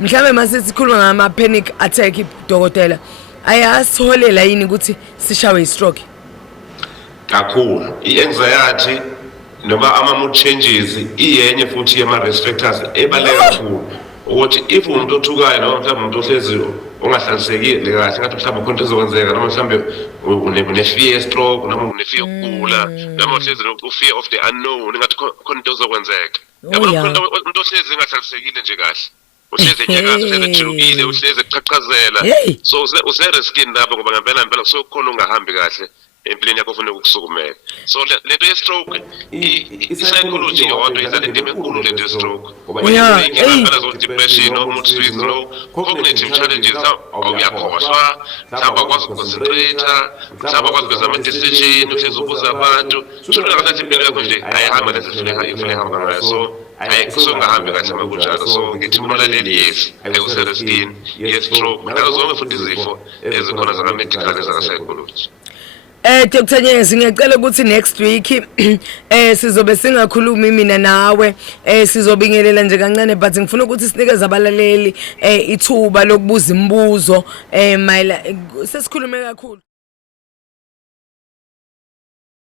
mhlawumbe mase sikhuluma ngama panic attack dokotela ayasiholela yini ukuthi sishawe istroke kakhulu i-anxiety noma ama-mood changes iyenye futhi yama-risk factors ebaluleke kakhulu ukuthi if umuntu othukayo noma mhlawumbe umuntu ohlezi ongahlalisekile kahle ngathi mhlawumbe khona into ezokwenzeka noma mhlawumbe une-fear stroke noma une-fear yokugula noma uhlezi u-fear of the unknown ngathi khona into ezokwenzeka yabona khona umuntu ohlezi engahlalisekile nje kahle uhlezi enyakaza uhlezi ejulukile uhlezi ekuqhaqhazela so useriskini lapho ngoba ngempela sokukhona ungahambi kahle empilweni yakho ufuna ukusukumela so lento ye-stroke i-psychology yodwa idlala indima enkulu lento ye-stroke ngoba ingempela zo-depression noma stress no cognitive challenges awuyakhohlwa mhlawumbe akwazi ukuconcentrate mhlawumbe akwazi ukwenza ama-decision uhlezi ubuza abantu shona kahle impilo yakho nje ayihamba lezifuna ihamba ngayo so ungahambi kahle uma kunjalo so ngithi umlaleli yes useriskini ye-stroke nazo zonke futhi izifo ezikhona zaka-medical zaka-psychology Dr. Nyezi ngiyacela ukuthi next week sizobe singakhulumi mina nawe sizobingelela nje kancane but ngifuna ukuthi sinikeze abalaleli ithuba lokubuza imibuzo mayela sesikhulume kakhulu